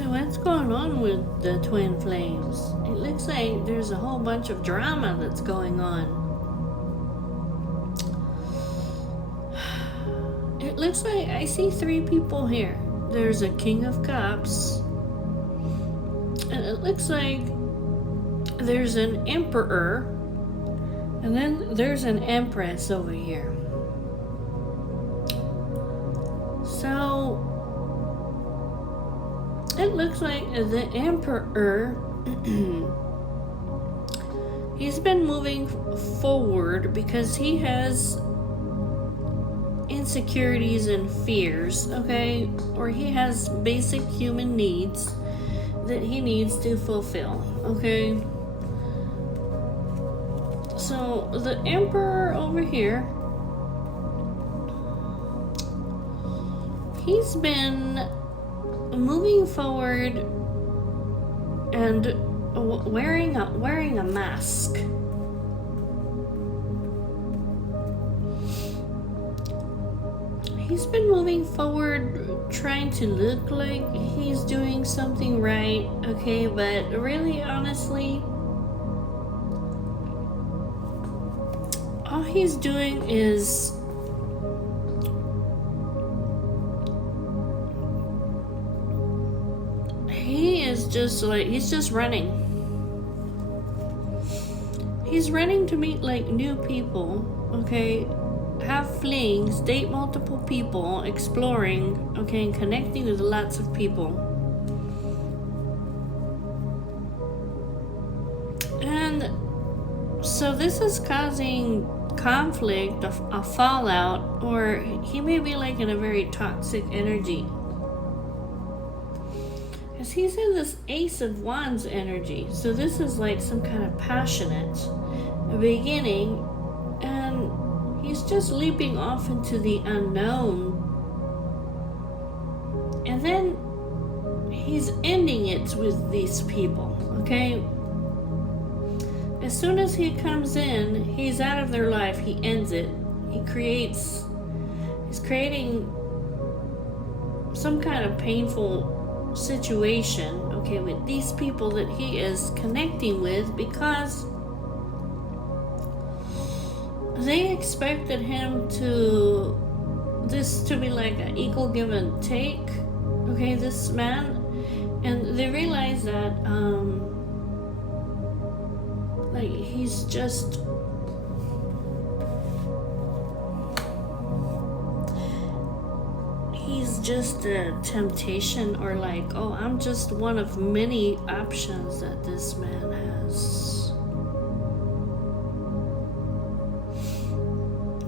So what's going on with the twin flames? It looks like there's a whole bunch of drama that's going on. It looks like I see 3 people here. There's a King of Cups. And it looks like there's an Emperor. And then there's an Empress over here. So it looks like the Emperor, he's been moving forward because he has insecurities and fears, okay? Or he has basic human needs that he needs to fulfill, okay? So the Emperor over here, he's been moving forward and wearing a mask. He's been moving forward trying to look like he's doing something right, okay, but really honestly, all he's doing is he's just running. He's running to meet like new people, okay? Have flings, date multiple people, exploring, okay, and connecting with lots of people. And so this is causing conflict, a fallout, or he may be like in a very toxic energy. Because he's in this Ace of Wands energy. So this is like some kind of passionate beginning, and he's just leaping off into the unknown. And then he's ending it with these people, okay? As soon as he comes in, he's out of their life, he ends it. He's creating some kind of painful situation, okay, with these people that he is connecting with, because they expected him to be like an equal give and take, okay, this man, and they realize that like he's just a temptation, or like, oh, I'm just one of many options that this man has.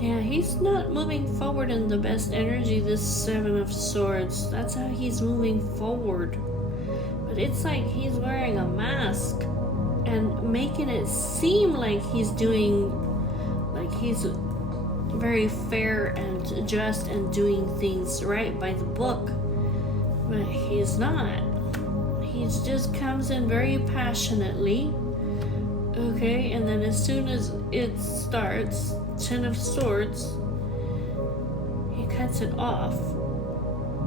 Yeah, he's not moving forward in the best energy, this 7 of Swords. That's how he's moving forward. But it's like he's wearing a mask and making it seem like he's doing, like he's very fair and just and doing things right by the book. But he's not. He just comes in very passionately, okay, and then as soon as it starts, 10 of Swords, he cuts it off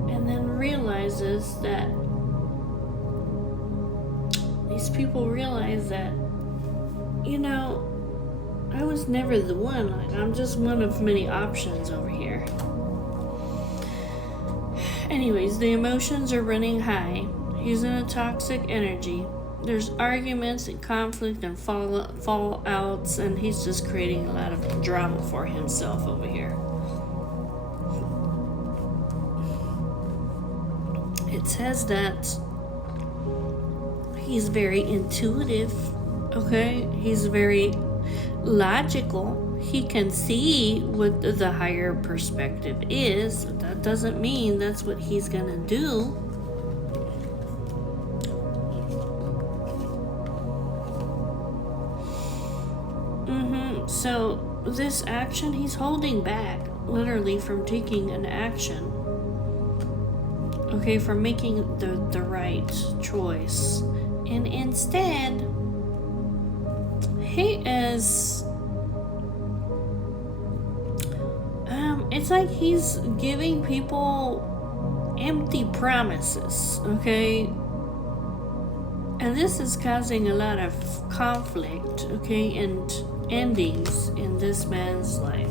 and then realizes that these people realize that, you know, I was never the one. Like, I'm just one of many options over here. Anyways, the emotions are running high. He's in a toxic energy. There's arguments and conflict and fallouts, and he's just creating a lot of drama for himself over here. It says that he's very intuitive, okay? He's very logical. He can see what the higher perspective is. That doesn't mean that's what he's gonna do. So this action, he's holding back literally from taking an action, okay, from making the right choice. And instead, he is it's like he's giving people empty promises, okay? And this is causing a lot of conflict, okay, and endings in this man's life.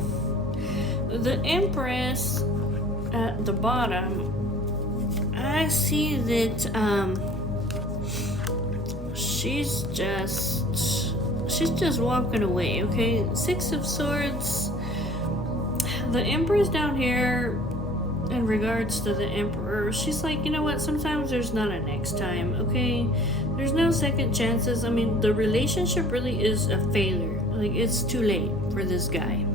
The Empress at the bottom, I see that she's just walking away, okay? Six of Swords. The Empress down here, in regards to the Emperor, she's like, you know what, sometimes there's not a next time, okay? There's no second chances. I mean, the relationship really is a failure. Like, it's too late for this guy.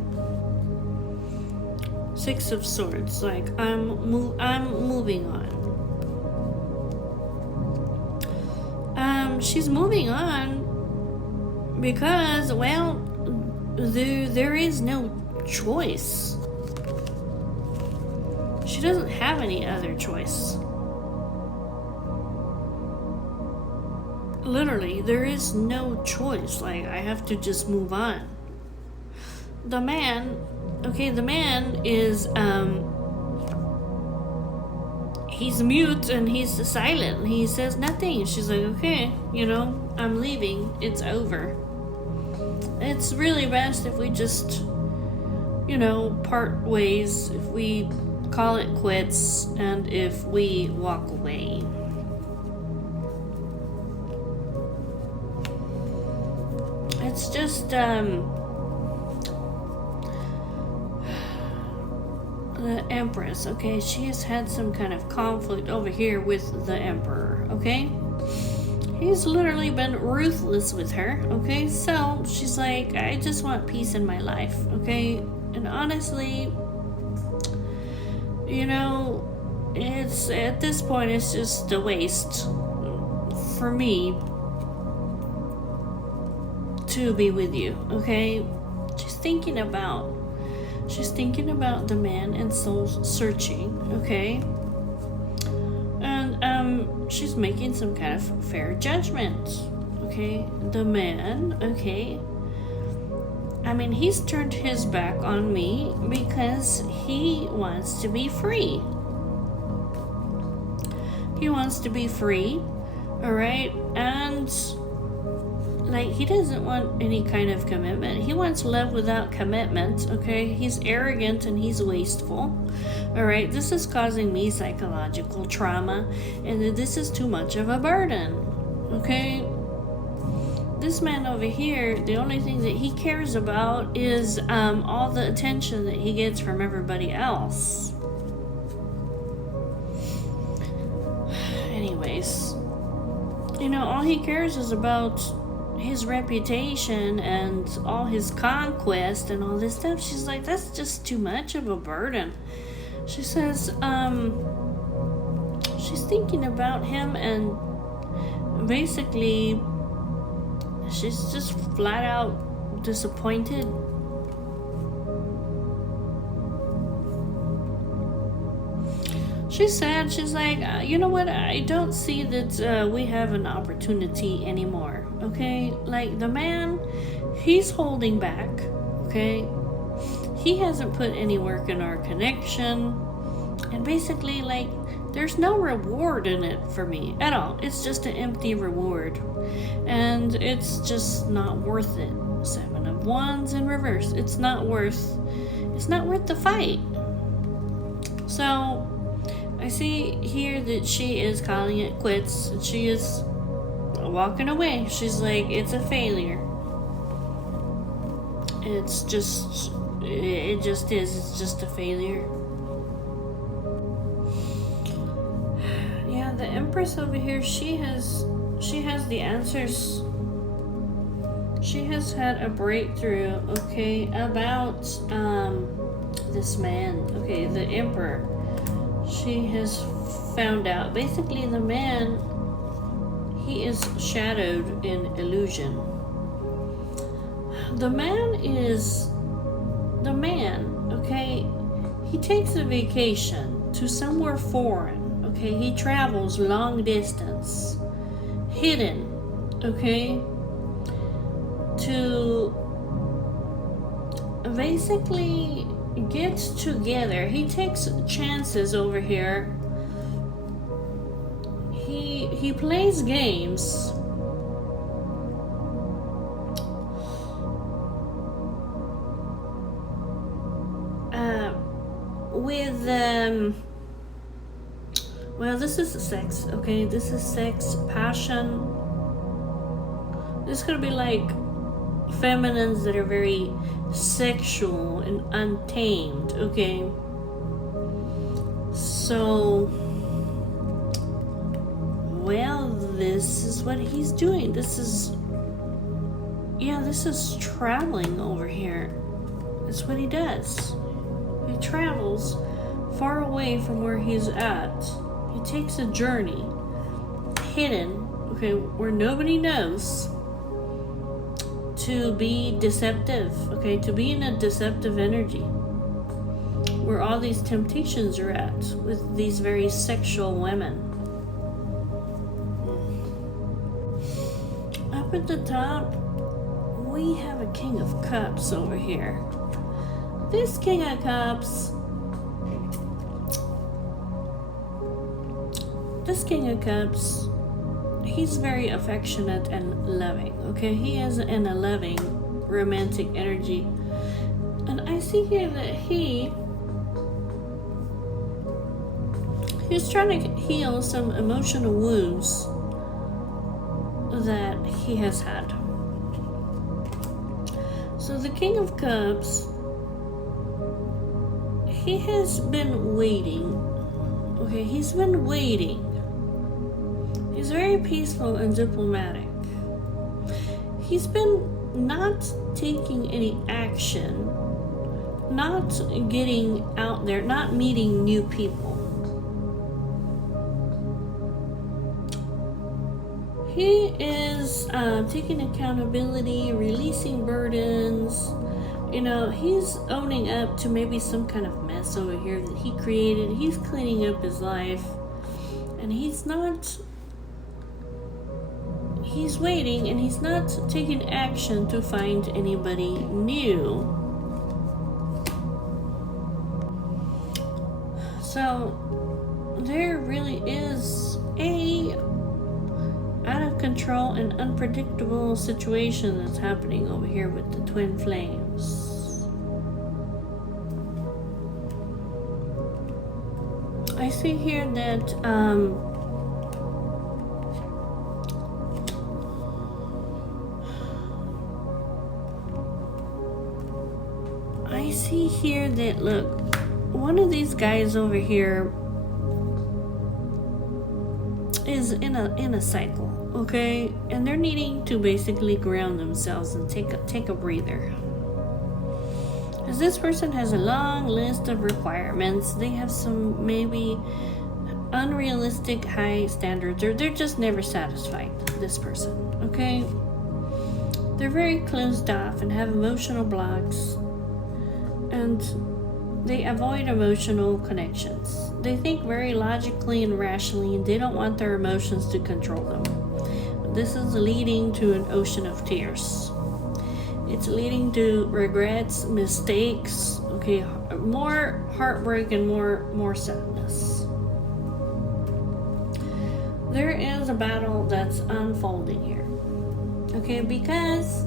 Six of Swords, like, I'm moving on. She's moving on because, well, there is no choice. She doesn't have any other choice. Literally, there is no choice. Like, I have to just move on. The man, okay, the man is, he's mute and he's silent. He says nothing. She's like, okay, you know, I'm leaving. It's over. It's really best if we just, you know, part ways, if we call it quits, and if we walk away. It's just, the Empress, okay, she has had some kind of conflict over here with the Emperor, okay? He's literally been ruthless with her, okay? So she's like, I just want peace in my life, okay? And honestly, you know, it's at this point, it's just a waste for me to be with you, okay? She's thinking about the man and soul searching, okay? And she's making some kind of fair judgment, okay? The man, okay, I mean, he's turned his back on me because he wants to be free. He wants to be free, all right? And like, he doesn't want any kind of commitment. He wants love without commitment, okay? He's arrogant and he's wasteful, all right? This is causing me psychological trauma, and this is too much of a burden, okay? This man over here, the only thing that he cares about is all the attention that he gets from everybody else. Anyways, you know, all he cares is about his reputation and all his conquest and all this stuff. She's like, that's just too much of a burden. She says, she's thinking about him, and basically she's just flat out disappointed. She's sad. She's like, you know what? I don't see that we have an opportunity anymore. Okay? Like, the man, he's holding back. Okay? He hasn't put any work in our connection. And basically, like, there's no reward in it for me at all. It's just an empty reward. And it's just not worth it. 7 of Wands in reverse. It's not worth the fight. So I see here that she is calling it quits. She is walking away. She's like, it's a failure. It just is. It's just a failure. Yeah, the Empress over here, she has the answers. She has had a breakthrough, okay, about this man, okay, the Emperor. She has found out, basically, the man, he is shadowed in illusion. The man, okay, he takes a vacation to somewhere foreign, okay, he travels long distance, hidden, okay, to basically get together. He takes chances over here. He plays games Well, this is sex, okay? This is sex, passion. This could be like feminines that are very sexual and untamed, okay? So, well, this is what he's doing. This is traveling over here. That's what he does. He travels far away from where he's at. He takes a journey, hidden, okay, where nobody knows, to be deceptive, okay, to be in a deceptive energy, where all these temptations are at with these very sexual women. Up at the top, we have a King of Cups over here. This King of Cups, he's very affectionate and loving, okay? He is in a loving, romantic energy. And I see here that he's trying to heal some emotional wounds that he has had. So the King of Cups, he has been waiting. Okay, he's been waiting. He's very peaceful and diplomatic. He's been not taking any action, not getting out there, not meeting new people. He is taking accountability, releasing burdens. You know, he's owning up to maybe some kind of mess over here that he created. He's cleaning up his life. And he's waiting, and he's not taking action to find anybody new. So, there really is a out of control and unpredictable situation that's happening over here with the twin flames. I see here that look, one of these guys over here is in a cycle, okay, and they're needing to basically ground themselves and take a breather, because this person has a long list of requirements. They have some maybe unrealistic high standards, or they're just never satisfied. This person, okay, they're very closed off and have emotional blocks, and they avoid emotional connections. They think very logically and rationally, and they don't want their emotions to control them. This is leading to an ocean of tears. It's leading to regrets, mistakes, okay, more heartbreak and more sadness. There is a battle that's unfolding here, okay, because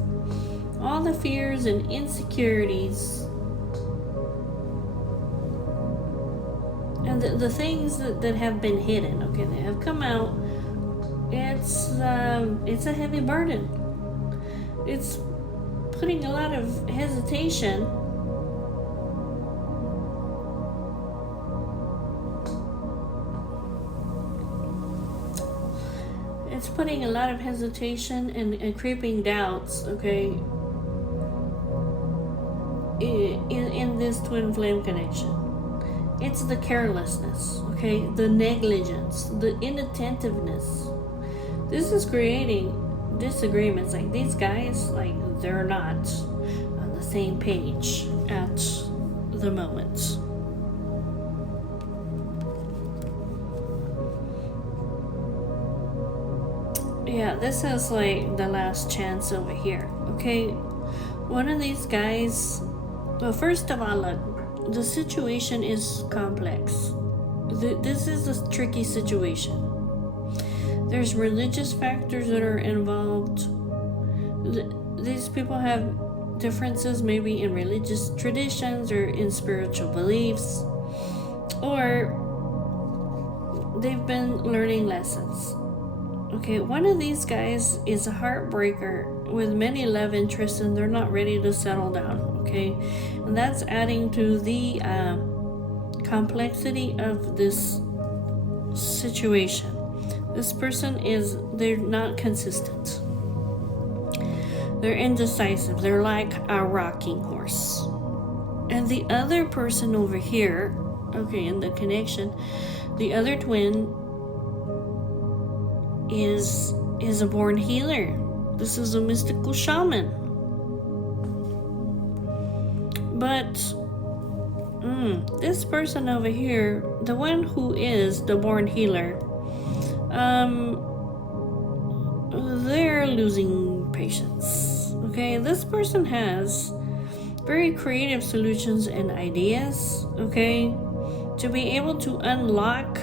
all the fears and insecurities and the things that have been hidden, okay, they have come out. It's a heavy burden. It's putting a lot of hesitation. It's putting a lot of hesitation and creeping doubts, okay, in this twin flame connection. It's the carelessness, okay, the negligence, the inattentiveness. This is creating disagreements. Like, these guys, like, they're not on the same page at the moment. Yeah, this is like the last chance over here, okay? One of these guys, well, first of all, look, the situation is complex. This is a tricky situation. There's religious factors that are involved. These people have differences maybe in religious traditions or in spiritual beliefs, or they've been learning lessons. Okay, one of these guys is a heartbreaker with many love interests, and they're not ready to settle down. Okay, and that's adding to the complexity of this situation. This person they're not consistent. They're indecisive. They're like a rocking horse. And the other person over here, okay, in the connection, the other twin is a born healer. This is a mystical shaman. But this person over here, the one who is the born healer, they're losing patience. Okay, this person has very creative solutions and ideas, okay, to be able to unlock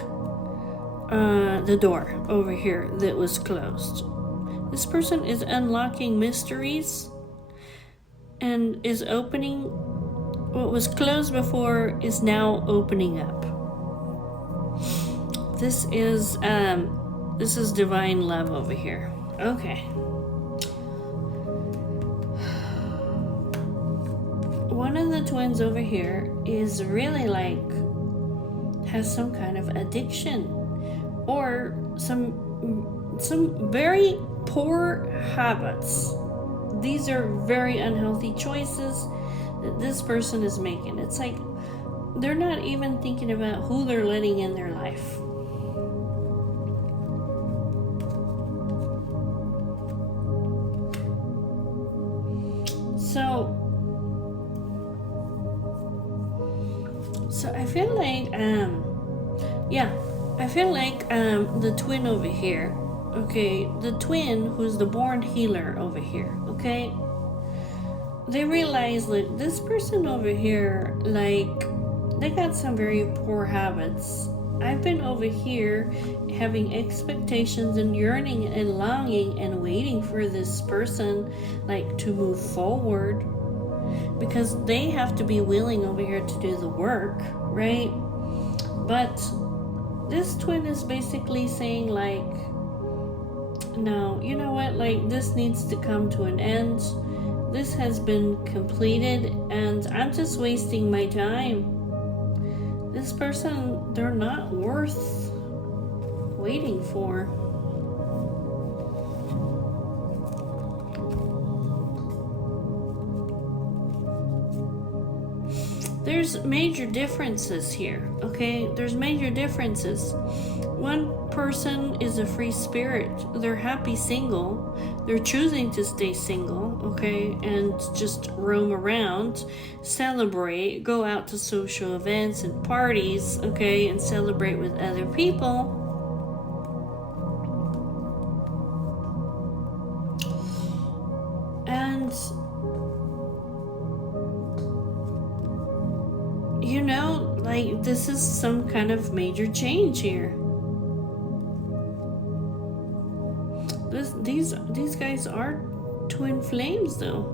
the door over here that was closed. This person is unlocking mysteries and is opening what was closed before is now opening up. This is divine love over here. Okay. One of the twins over here is really has some kind of addiction or some very poor habits. These are very unhealthy choices that this person is making. It's like they're not even thinking about who they're letting in their life. So I feel like the twin over here, okay, the twin who's the born healer over here, okay, they realize that this person over here, they got some very poor habits. I've been over here having expectations and yearning and longing and waiting for this person to move forward, because they have to be willing over here to do the work, right? But this twin is basically saying no, you know what, this needs to come to an end. This has been completed and I'm just wasting my time. This person, they're not worth waiting for. There's major differences here, okay? There's major differences. One person is a free spirit. They're happy single. They're choosing to stay single, okay? And just roam around, celebrate, go out to social events and parties, okay? And celebrate with other people. And this is some kind of major change here. These guys are twin flames, though.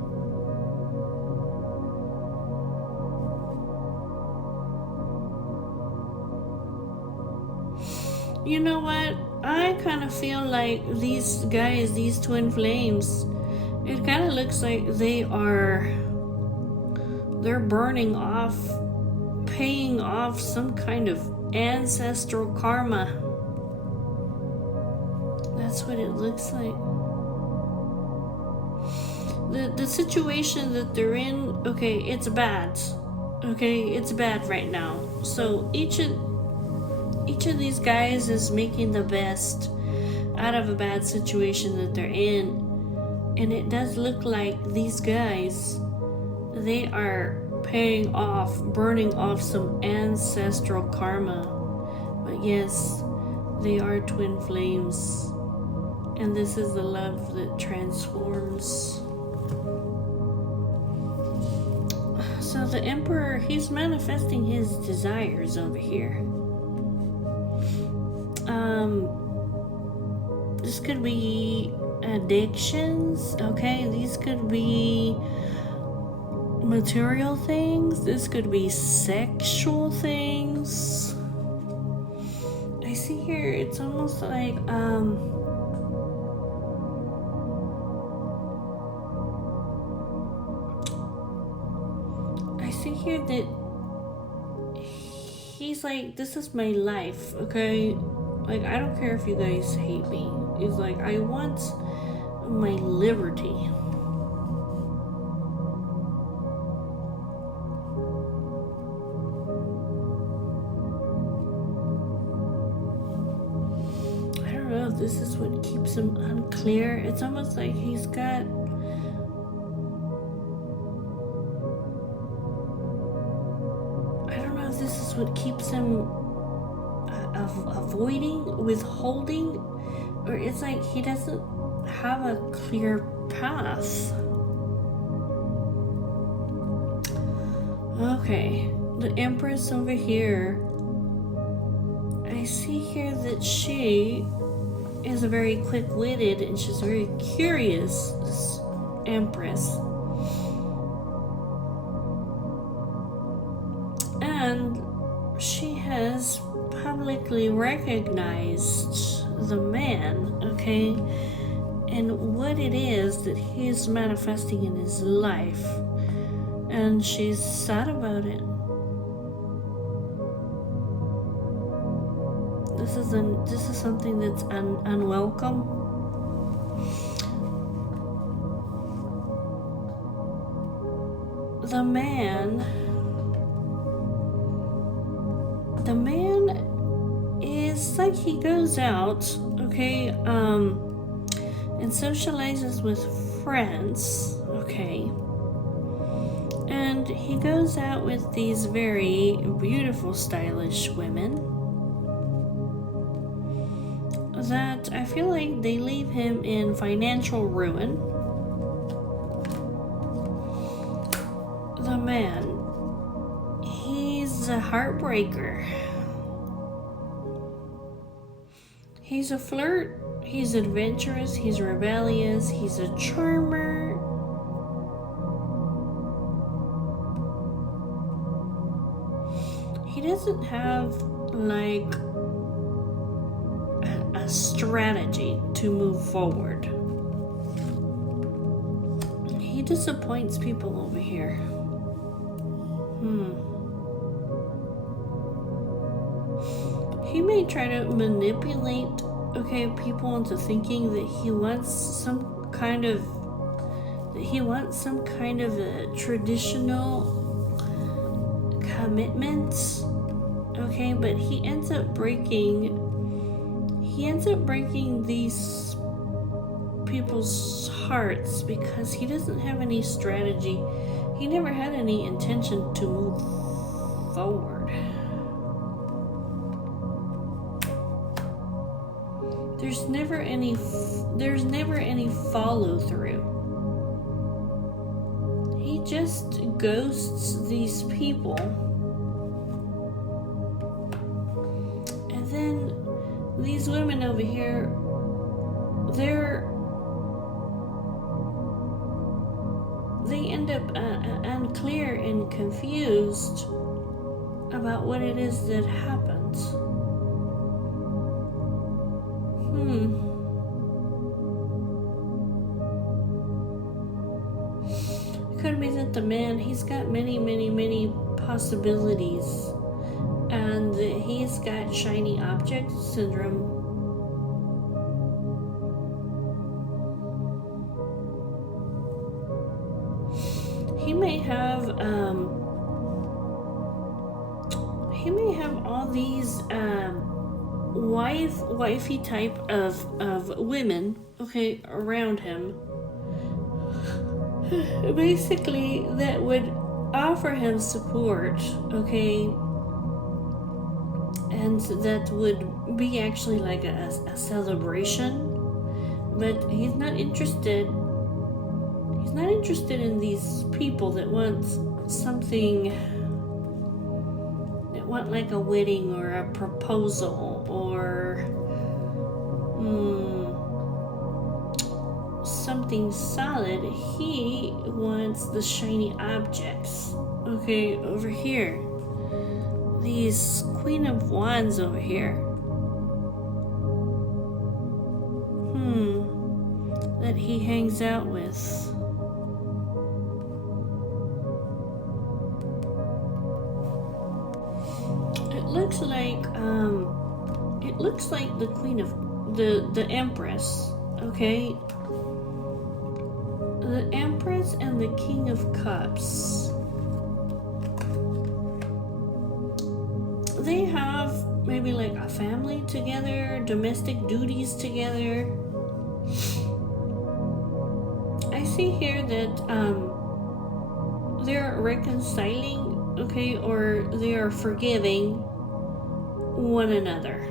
You know what? I kind of feel like these guys, these twin flames, it kind of looks like they're burning off, paying off some kind of ancestral karma. That's what it looks like. The situation that they're in, okay, it's bad. Okay, it's bad right now. So each of these guys is making the best out of a bad situation that they're in. And it does look like these guys, they are paying off, burning off some ancestral karma. But yes, they are twin flames. And this is the love that transforms. So the Emperor, he's manifesting his desires over here. This could be addictions, okay? These could be material things. This could be sexual things. I see here, it's almost like, I see here that he's like, this is my life, okay? Like, I don't care if you guys hate me. He's like, I want my liberty. I don't know if this is what keeps him unclear. It's almost like he's got... I don't know if this is what keeps him avoiding, withholding, or it's like he doesn't have a clear path. Okay, the Empress over here, I see here that she is very quick-witted and she's very curious, this Empress. And she has publicly recognized the man, okay, and what it is that he's manifesting in his life, and she's sad about it. This is something that's unwelcome. The man is like, he goes out, okay, and socializes with friends, okay, and he goes out with these very beautiful, stylish women that I feel like they leave him in financial ruin. The man, he's a heartbreaker. He's a flirt, he's adventurous, he's rebellious, he's a charmer. He doesn't have like a strategy to move forward. He disappoints people over here. He may try to manipulate, okay, people into thinking that he wants some kind of a traditional commitment, okay, but he ends up breaking these people's hearts because he doesn't have any strategy. He never had any intention to move forward. There's never any follow through. He just ghosts these people. And then these women over here, they end up unclear and confused about what it is that happens. It could be that the man, he's got many possibilities, and he's got shiny object syndrome. He may have all these wifey type of women, okay, around him, basically, that would offer him support, okay, and that would be actually like a celebration, but he's not interested in these people that want something, that want like a wedding or a proposal or something solid. He wants the shiny objects. Okay, over here, these Queen of Wands over here, that he hangs out with. It looks like the queen of the empress, okay? The empress and the king of cups. They have maybe like a family together, domestic duties together. I see here that they're reconciling, okay, or they are forgiving one another.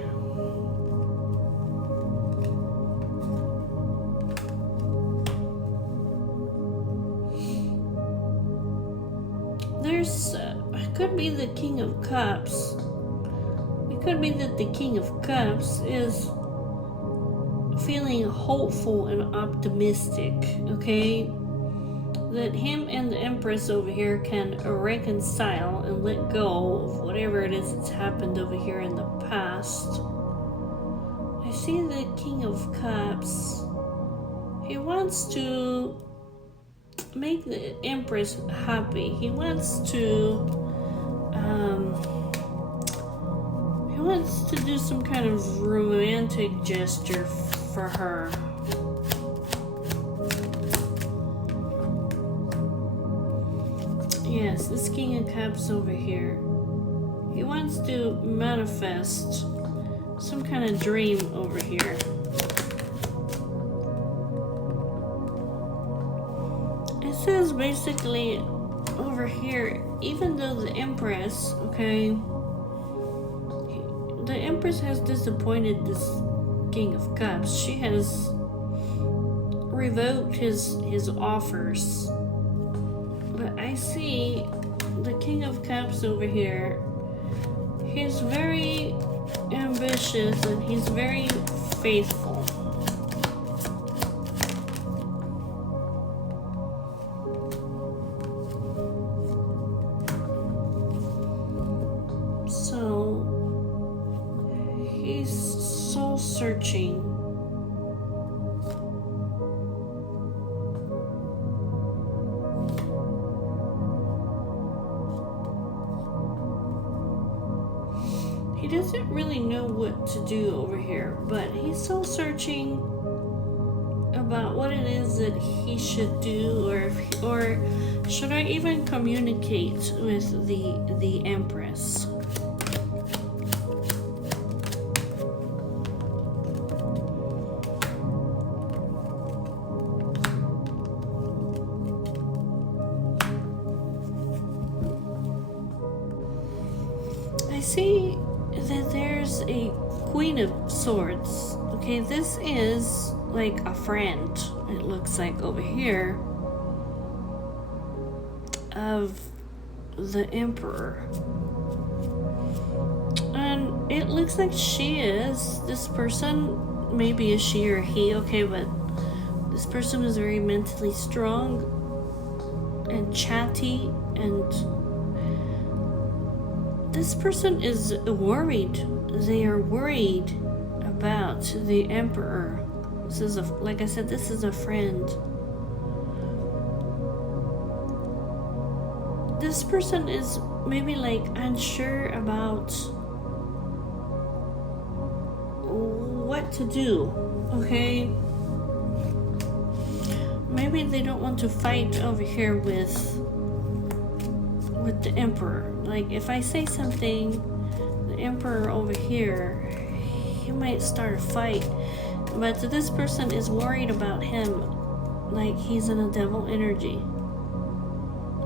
It could be the king of cups. It could be that the king of cups is feeling hopeful and optimistic, okay? That him and the empress over here can reconcile and let go of whatever it is that's happened over here in the past. I see the king of cups. He wants to make the empress happy. He wants to do some kind of romantic gesture for her. Yes, this king of cups over here. He wants to manifest some kind of dream over here. It says basically over here, even though the empress, okay, the empress has disappointed this king of cups. She has revoked his offers. But I see the king of cups over here. He's very ambitious and he's very faithful. So he's soul searching. He doesn't really know what to do over here, but he's still searching about what it is that he should do, or should I even communicate with the empress? I see that there's a queen of swords. Okay, this is like a friend, it looks like over here, of the emperor. And it looks like she is, this person, maybe a she or he, okay, but this person is very mentally strong and chatty, and this person is worried. They are worried about the emperor. This is like I said, this is a friend. This person is maybe like unsure about what to do, okay? Maybe they don't want to fight over here with the emperor. Like if I say something, the emperor over here, he might start a fight. But this person is worried about him, like he's in a devil energy.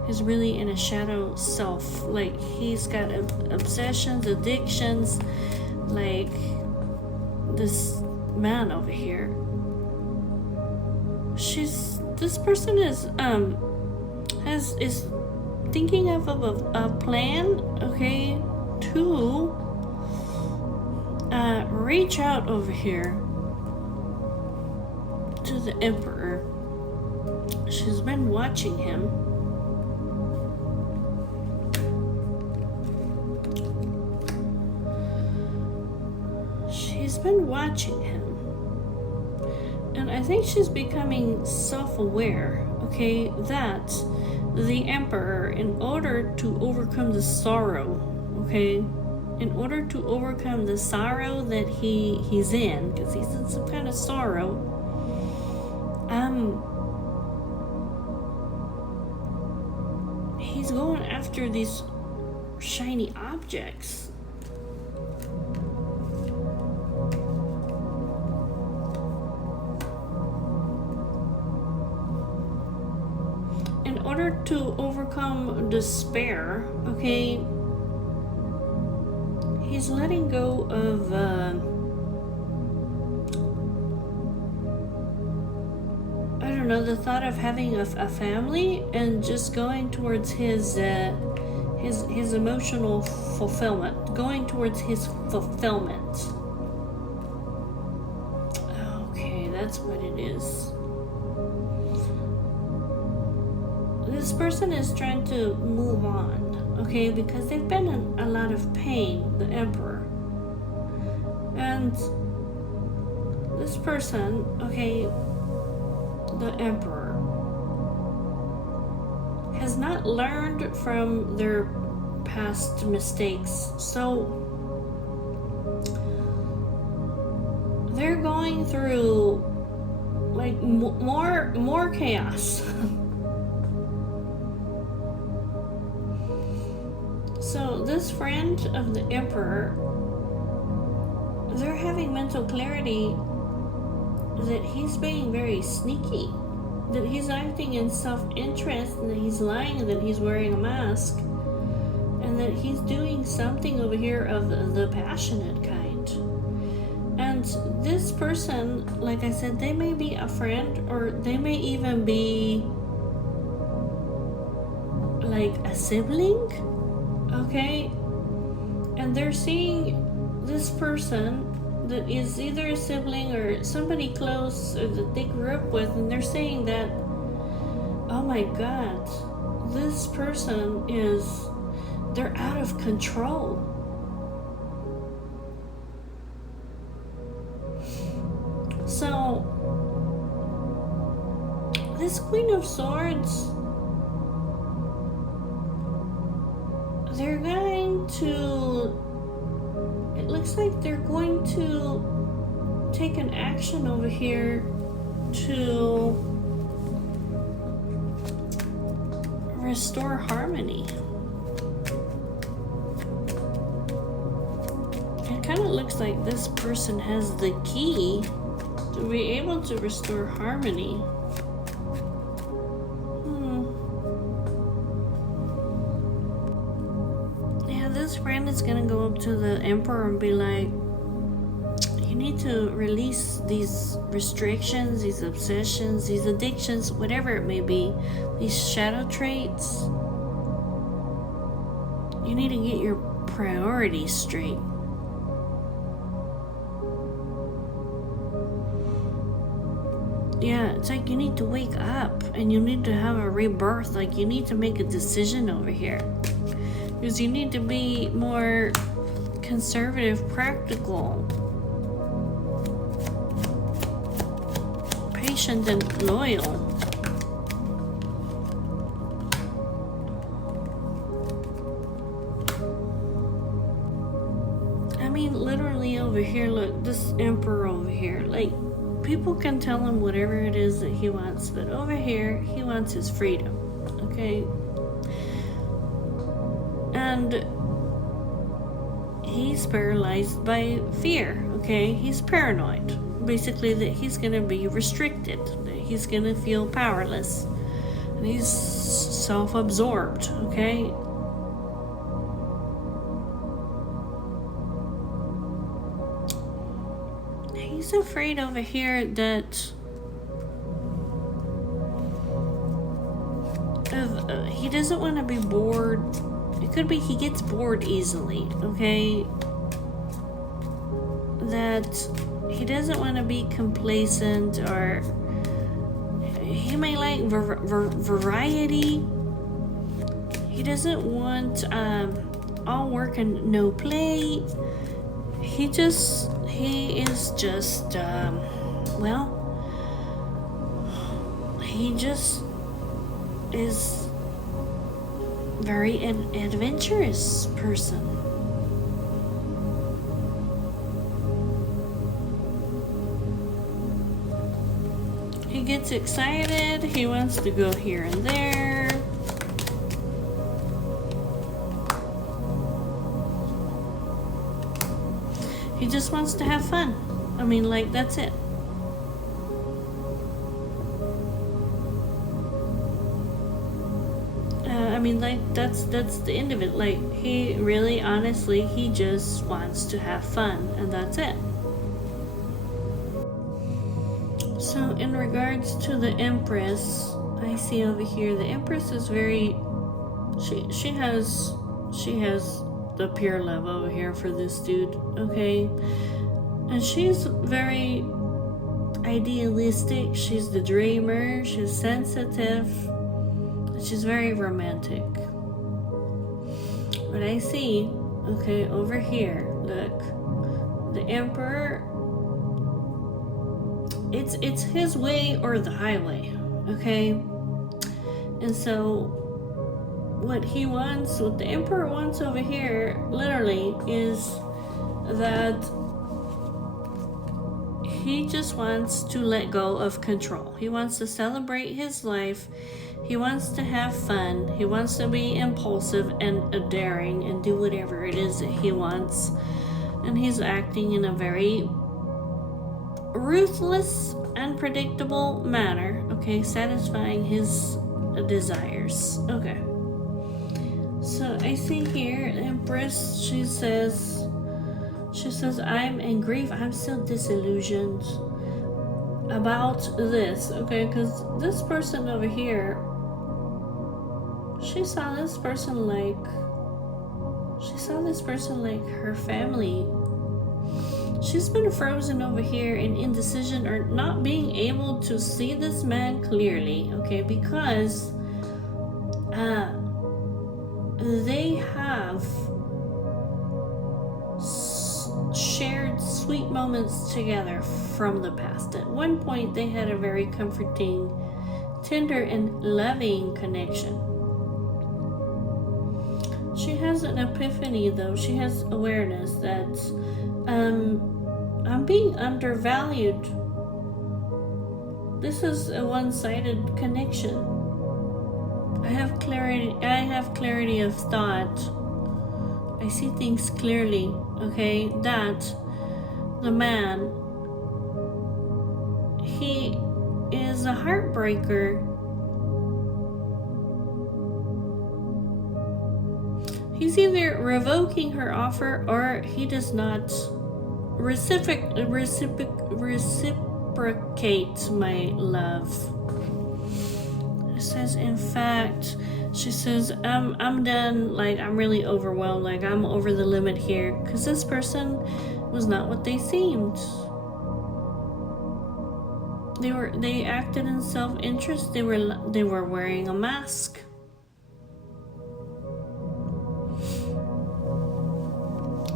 He's really in a shadow self. Like he's got obsessions, addictions, like this man over here. This person is thinking of a plan, okay, to reach out over here to the emperor. She's been watching him. She's been watching him. And And I think she's becoming self-aware, okay, that the emperor, in order to overcome the sorrow, okay, in order to overcome the sorrow that he's in, because he's in some kind of sorrow, he's going after these shiny objects. In order to overcome despair, okay, he's letting go of I don't know, the thought of having a family, and just going towards his emotional fulfillment, going towards his fulfillment. Okay, that's what it is. This person is trying to move on, okay, because they've been in a lot of pain, the emperor. And this person, okay, the emperor, has not learned from their past mistakes. So they're going through like more chaos. So this friend of the emperor, they're having mental clarity that he's being very sneaky, that he's acting in self-interest, that he's lying, that he's wearing a mask, and that he's doing something over here of the passionate kind. And this person, like I said, they may be a friend, or they may even be like a sibling, okay? And they're seeing this person that is either a sibling or somebody close, or that they grew up with, and they're saying that, oh my god, this person they're out of control. So this Queen of Swords, they're going to, it looks like they're going to take an action over here to restore harmony. It kind of looks like this person has the key to be able to restore harmony. This friend is gonna go up to the emperor and be like, you need to release these restrictions, these obsessions, these addictions, whatever it may be, these shadow traits. You need to get your priorities straight. Yeah, it's like you need to wake up and you need to have a rebirth. Like you need to make a decision over here. Because you need to be more conservative, practical, patient, and loyal. I mean, literally over here, look, this emperor over here, like, people can tell him whatever it is that he wants, but over here, he wants his freedom, okay? And he's paralyzed by fear, okay? He's paranoid. Basically, that he's going to be restricted, that he's going to feel powerless. And he's self-absorbed, okay? He's afraid over here that he doesn't want to be bored. It could be he gets bored easily, okay? That he doesn't want to be complacent, or he may like variety. He doesn't want all work and no play. He is just, well, he just is very an adventurous person. He gets excited, he wants to go here and there. He just wants to have fun. I mean, like, that's it. I mean, like, that's the end of it. Like, he really, honestly, he just wants to have fun, and that's it. So, in regards to the Empress, I see over here, the Empress is very, she has the pure love over here for this dude, okay? And she's very idealistic, she's the dreamer, she's sensitive, she's very romantic. But I see, okay, over here, look, the Emperor, it's his way or the highway, okay? And so what the Emperor wants over here, literally, is that he just wants to let go of control. He wants to celebrate his life. He wants to have fun. He wants to be impulsive and daring and do whatever it is that he wants. And he's acting in a very ruthless, unpredictable manner, okay, satisfying his desires. Okay. So I see here, Empress, she says, I'm in grief, I'm still disillusioned about this, okay, because this person over here, she saw this person like her family. She's been frozen over here in indecision or not being able to see this man clearly, okay, because they have shared sweet moments together from the past. At one point, they had a very comforting, tender, and loving connection. She has an epiphany, though. She has awareness that I'm being undervalued. This is a one-sided connection. I have clarity of thought. I see things clearly, okay? That the man, he is a heartbreaker. He's either revoking her offer or he does not reciprocate my love. It says, in fact, she says, I'm done, like, I'm really overwhelmed, like, I'm over the limit here, because this person was not what they seemed. They acted in self-interest. They were wearing a mask.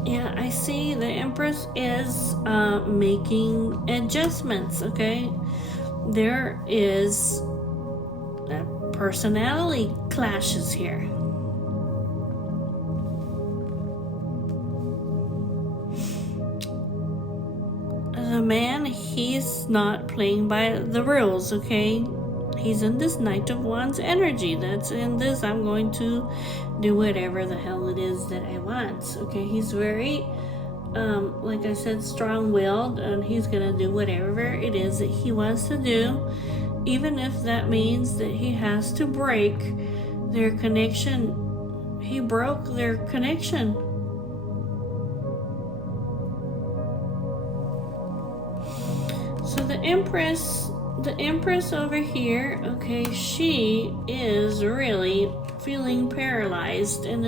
Yeah, I see the Empress is making adjustments, okay? There is personality clashes here. The man, he's not playing by the rules, okay? He's in this Knight of Wands energy. That's in this, I'm going to do whatever the hell it is that I want, okay? He's very, like I said, strong-willed, and he's gonna do whatever it is that he wants to do, even if that means that he has to break their connection. He broke their connection. So the Empress over here, okay, she is really feeling paralyzed and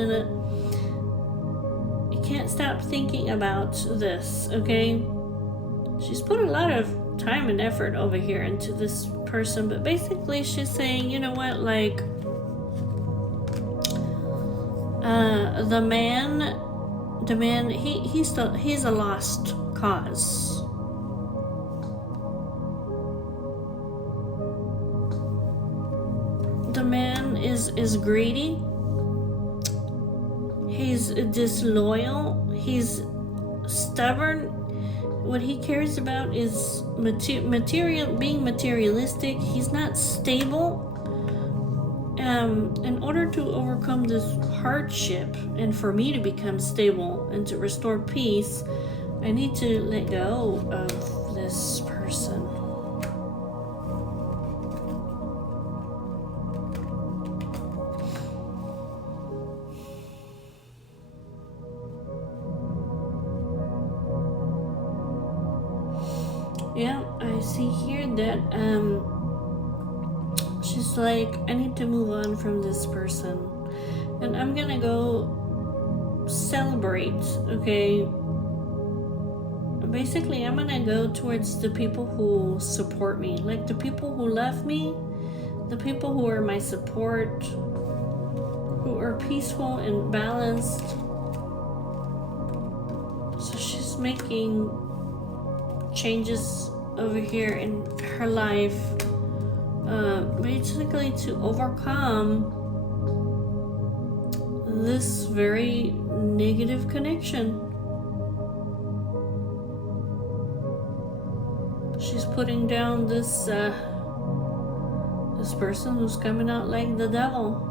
you can't stop thinking about this, okay? She's put a lot of time and effort over here into this person, but basically she's saying, you know what, like, the man, he's a lost cause. man is greedy. He's disloyal. He's stubborn. What he cares about is being materialistic. He's not stable. In order to overcome this hardship and for me to become stable and to restore peace, I need to let go of this person. Yeah, I see here that she's like, I need to move on from this person, and I'm gonna go celebrate. Okay, basically I'm gonna go towards the people who support me, like the people who love me, the people who are my support, who are peaceful and balanced. So she's making changes over here in her life, basically to overcome this very negative connection. She's putting down this person who's coming out like the devil.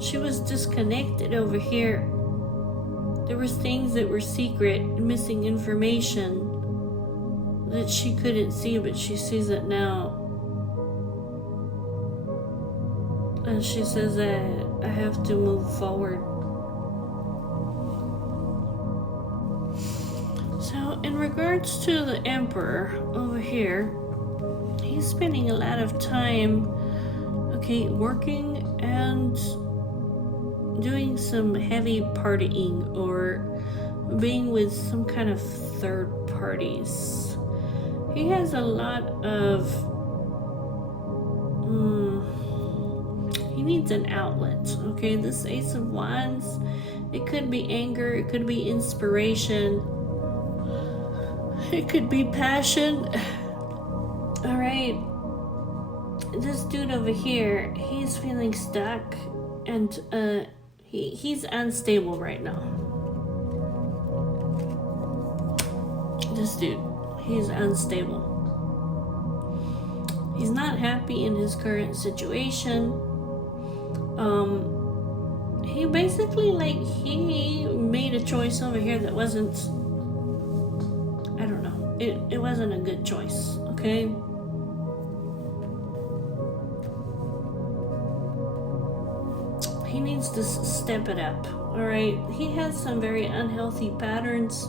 She was disconnected over here. There was things that were secret, missing information that she couldn't see, but she sees it now. And she says that I have to move forward. So in regards to the Emperor over here, he's spending a lot of time, working and doing some heavy partying or being with some kind of third parties. He has a lot of he needs an outlet. This Ace of Wands, it could be anger, it could be inspiration, it could be passion. All right, this dude over here, he's feeling stuck, and he's unstable right now. This dude, he's unstable. He's not happy in his current situation. He basically, he made a choice over here that wasn't, I don't know, it wasn't a good choice, okay? He needs to step it up, all right? He has some very unhealthy patterns.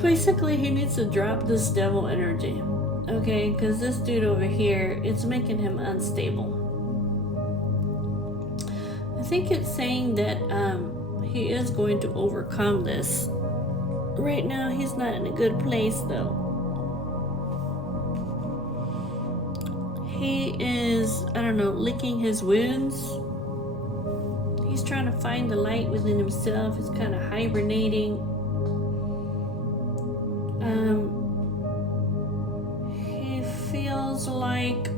Basically, he needs to drop this devil energy, okay? Because this dude over here, it's making him unstable. I think it's saying that he is going to overcome this. Right now, he's not in a good place, though. He is, I don't know, licking his wounds. He's trying to find the light within himself. He's kind of hibernating. He feels like,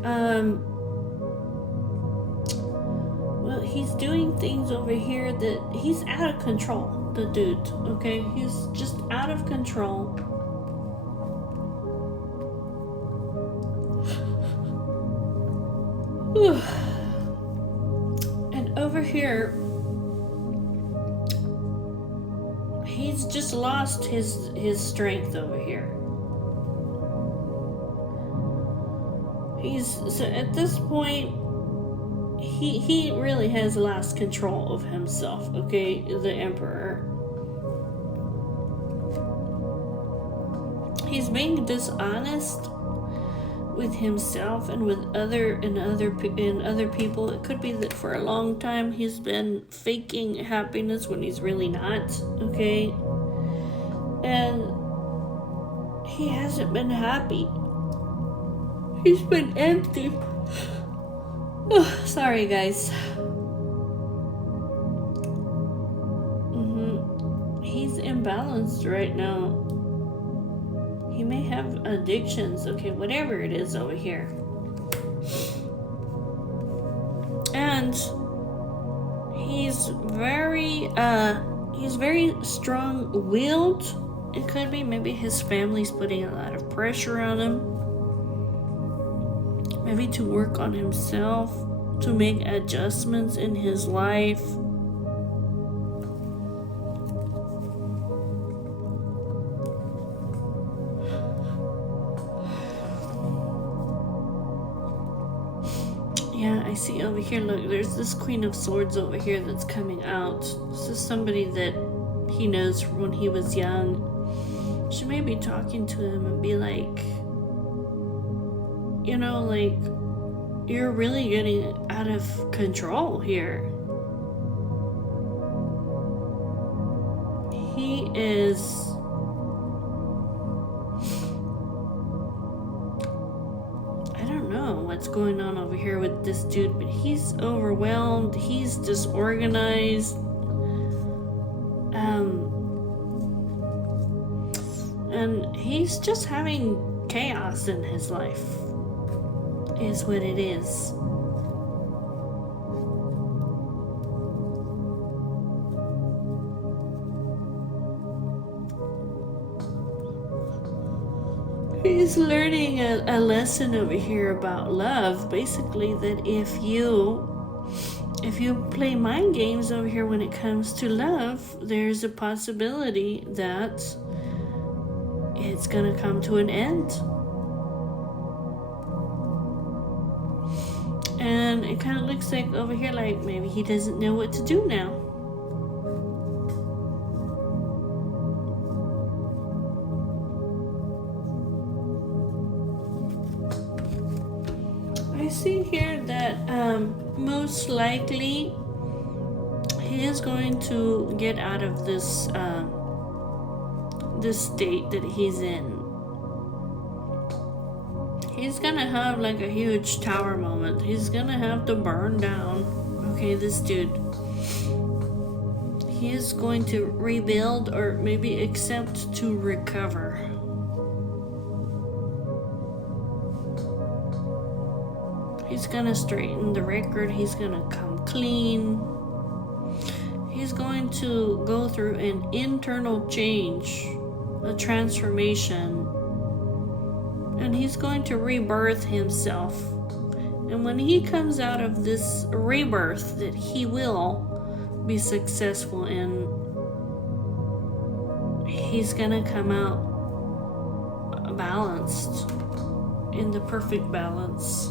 well, he's doing things over here that he's out of control, the dude, okay? He's just out of control. And over here, he's just lost his strength over here. So at this point, he really has lost control of himself, okay, the Emperor. He's being dishonest with himself and with other people. It could be that for a long time he's been faking happiness when he's really not, okay? And he hasn't been happy. He's been empty. Oh, sorry, guys. He's imbalanced right now. He may have addictions, okay, whatever it is over here. And he's very strong-willed. It could be maybe his family's putting a lot of pressure on him. Maybe to work on himself, to make adjustments in his life. Yeah, I see over here, look, there's this Queen of Swords over here that's coming out. This is somebody that he knows from when he was young. She may be talking to him and be like, you know, like, you're really getting out of control here. He is... what's going on over here with this dude, but he's overwhelmed, he's disorganized, and he's just having chaos in his life, is what it is. He's learning a lesson over here about love. Basically, that if you play mind games over here when it comes to love, there's a possibility that it's gonna come to an end. And it kind of looks like over here, like maybe he doesn't know what to do now. I see here that most likely he is going to get out of this this state that he's in. He's gonna have like a huge tower moment. He's gonna have to burn down. Okay, this dude. He is going to rebuild or maybe accept to recover. He's gonna straighten the record. He's gonna come clean. He's going to go through an internal change, a transformation, and he's going to rebirth himself. And when he comes out of this rebirth that he will be successful in, he's gonna come out balanced, in the perfect balance.